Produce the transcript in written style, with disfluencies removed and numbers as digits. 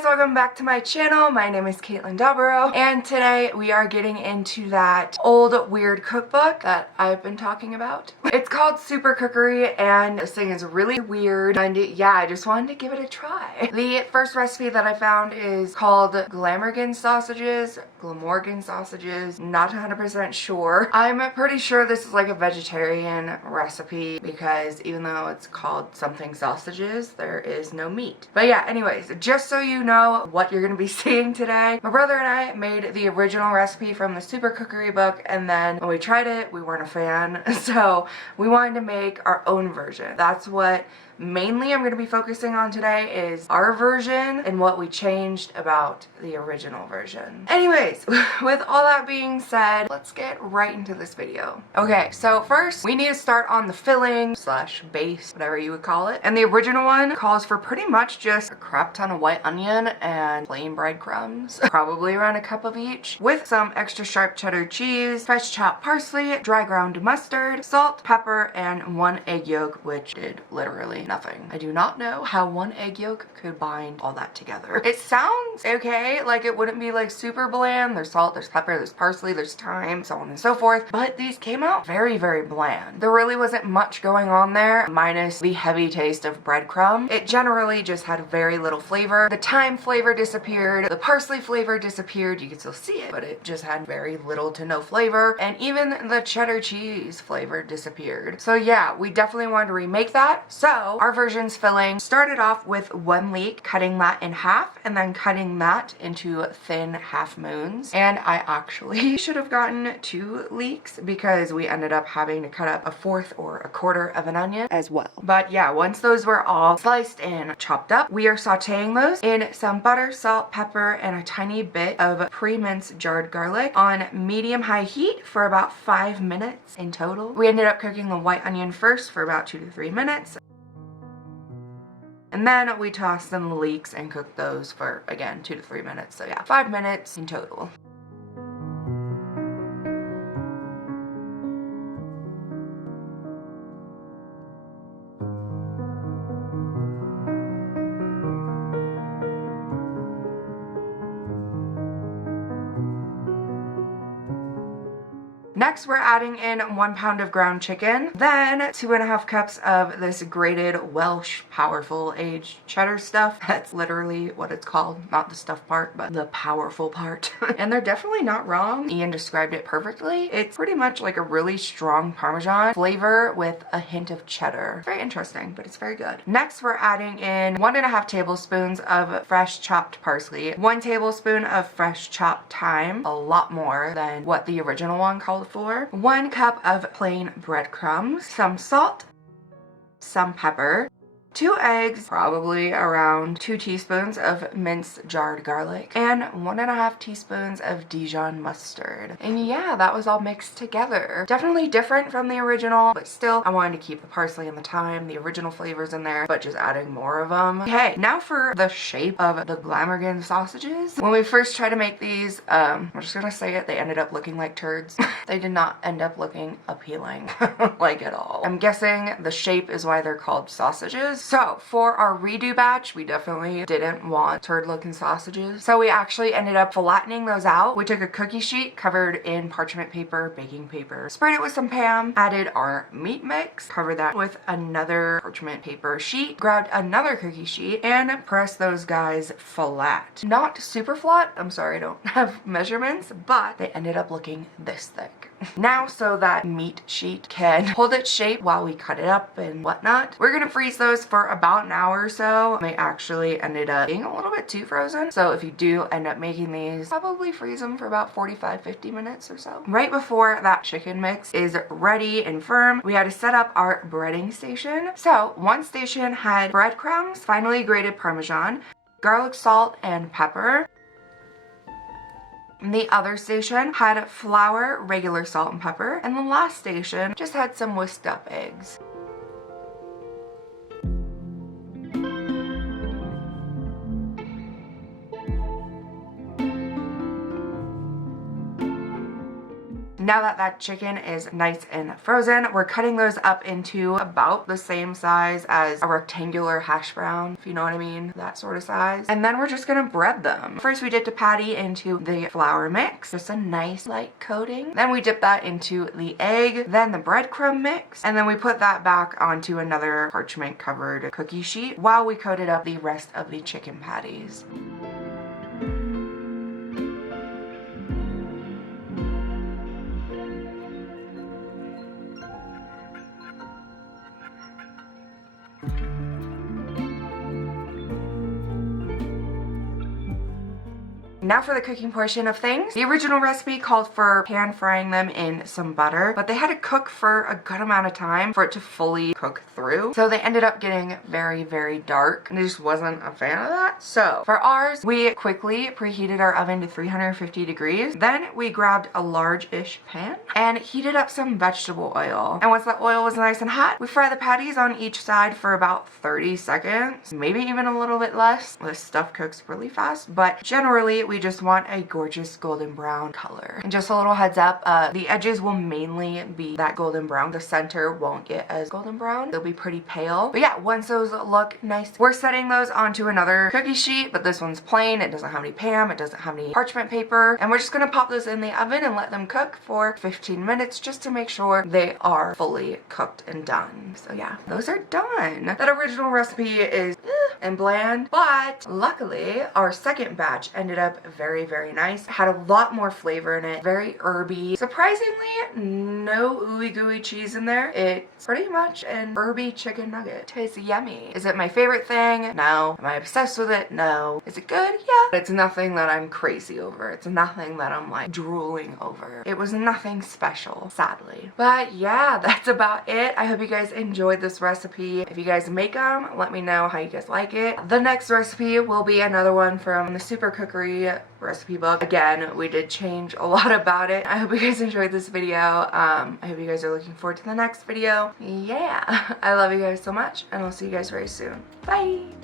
guys, welcome back to my channel. My name is Caitlin Devereaux, and today we are getting into that old weird cookbook that I've been talking about. It's called Supercookery, and this thing is really weird, and yeah, I just wanted to give it a try. The first recipe that I found is called Glamorgan sausages, not 100% sure. I'm pretty sure this is like a vegetarian recipe because even though it's called something sausages, there is no meat. But yeah, anyways, just so you know what you're gonna be seeing today, my brother and I made the original recipe from the Supercookery book, and then when we tried it, we weren't a fan, so we wanted to make our own version. That's what mainly I'm going to be focusing on today, is our version and what we changed about the original version. Anyways, with all that being said, let's get right into this video. Okay, so first we need to start on the filling slash base, whatever you would call it. And the original one calls for pretty much just a crap ton of white onion and plain breadcrumbs, probably around a cup of each, with some extra sharp cheddar cheese, fresh chopped parsley, dry ground mustard, salt, pepper, and 1 egg yolk, which did literally nothing. I do not know how 1 egg yolk could bind all that together. It sounds okay, like it wouldn't be like super bland. There's salt, there's pepper, there's parsley, there's thyme, so on and so forth, but these came out very, very bland. There really wasn't much going on there, minus the heavy taste of breadcrumb. It generally just had very little flavor. The thyme flavor disappeared, the parsley flavor disappeared, you could still see it, but it just had very little to no flavor, and even the cheddar cheese flavor disappeared. So yeah, we definitely wanted to remake that. So our version's filling started off with 1 leek, cutting that in half, and then cutting that into thin half moons. And I actually should have gotten 2 leeks because we ended up having to cut up 1/4 or 1/4 of an onion as well. But yeah, once those were all sliced and chopped up, we are sauteing those in some butter, salt, pepper, and a tiny bit of pre-minced jarred garlic on medium-high heat for about 5 minutes in total. We ended up cooking the white onion first for about 2 to 3 minutes. And then we tossed in the leeks and cooked those for, again, 2 to 3 minutes. So yeah, 5 minutes in total. Next, we're adding in 1 pound of ground chicken, then 2.5 cups of this grated Welsh Powerful aged cheddar stuff. That's literally what it's called, not the stuff part, but the powerful part. And they're definitely not wrong. Ian described it perfectly. It's pretty much like a really strong Parmesan flavor with a hint of cheddar. Very interesting, but it's very good. Next, we're adding in 1.5 tablespoons of fresh chopped parsley, 1 tablespoon of fresh chopped thyme, a lot more than what the original one called for, 1 cup of plain breadcrumbs, some salt, some pepper, 2 eggs, probably around 2 teaspoons of minced jarred garlic, and 1.5 teaspoons of Dijon mustard. And yeah, that was all mixed together. Definitely different from the original, but still I wanted to keep the parsley and the thyme, the original flavors in there, but just adding more of them. Okay, now for the shape of the Glamorgan sausages. When we first tried to make these, I'm just gonna say it, they ended up looking like turds. They did not end up looking appealing, like at all. I'm guessing the shape is why they're called sausages. So for our redo batch, we definitely didn't want turd looking sausages. So we actually ended up flattening those out. We took a cookie sheet covered in parchment paper, baking paper, sprayed it with some Pam, added our meat mix, covered that with another parchment paper sheet, grabbed another cookie sheet, and pressed those guys flat. Not super flat, I'm sorry I don't have measurements, but they ended up looking this thick. Now, so that meat sheet can hold its shape while we cut it up and whatnot, we're gonna freeze those for about an hour or so. They actually ended up being a little bit too frozen, so if you do end up making these, probably freeze them for about 45-50 minutes or so. Right before that chicken mix is ready and firm, we had to set up our breading station. So one station had breadcrumbs, finely grated Parmesan, garlic, salt, and pepper. The other station had flour, regular salt and pepper, and the last station just had some whisked up eggs. Now that that chicken is nice and frozen, we're cutting those up into about the same size as a rectangular hash brown, if you know what I mean, that sort of size. And then we're just gonna bread them. First we dipped a patty into the flour mix, just a nice light coating. Then we dip that into the egg, then the breadcrumb mix, and then we put that back onto another parchment covered cookie sheet while we coated up the rest of the chicken patties. Now for the cooking portion of things. The original recipe called for pan frying them in some butter, but they had to cook for a good amount of time for it to fully cook through. So they ended up getting very, very dark, and I just wasn't a fan of that. So for ours, we quickly preheated our oven to 350 degrees. Then we grabbed a large-ish pan and heated up some vegetable oil. And once the oil was nice and hot, we fry the patties on each side for about 30 seconds, maybe even a little bit less. This stuff cooks really fast, but generally we just want a gorgeous golden brown color. And just a little heads up, the edges will mainly be that golden brown. The center won't get as golden brown. They'll be pretty pale. But yeah, once those look nice, we're setting those onto another cookie sheet, but this one's plain. It doesn't have any Pam. It doesn't have any parchment paper. And we're just gonna pop those in the oven and let them cook for 15 minutes just to make sure they are fully cooked and done. So yeah, those are done. That original recipe is and bland, but luckily our second batch ended up very, very nice. Had a lot more flavor in it, very herby. Surprisingly, no ooey gooey cheese in there. It's pretty much an herby chicken nugget. Tastes yummy. Is it my favorite thing? No. Am I obsessed with it? No. Is it good? Yeah. But it's nothing that I'm crazy over. It's nothing that I'm like drooling over. It was nothing special, sadly. But yeah, that's about it. I hope you guys enjoyed this recipe. If you guys make them, let me know how you guys like it. The next recipe will be another one from the Supercookery recipe book. Again, we did change a lot about it. I hope you guys enjoyed this video. I hope you guys are looking forward to the next video. Yeah, I love you guys so much, and I'll see you guys very soon. Bye!